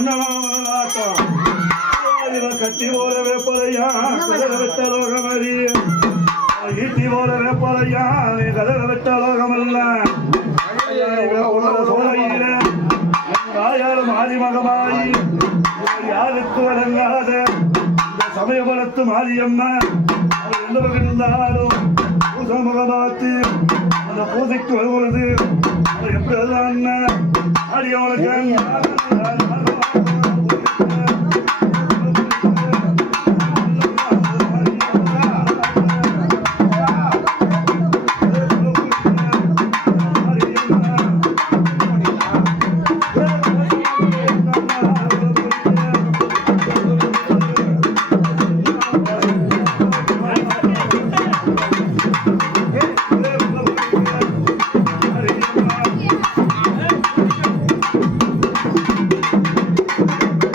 மன்னனாட்டம் கட்டி போல வேப்பலையா விட்ட லோகமதி ஈட்டி போல வேப்பலையா நீ கதக விட்ட லோகமல்ல சோழையில தாயாரும் ஆதிமகமாயி யாருக்கு வழங்காத இந்த சமயபலத்து மாரியம்மா அவர் எந்த வகை இருந்தாலும் பூசை முகமாத்து அந்த பூஜைக்கு வருவது எப்படி அடியவனுக்கு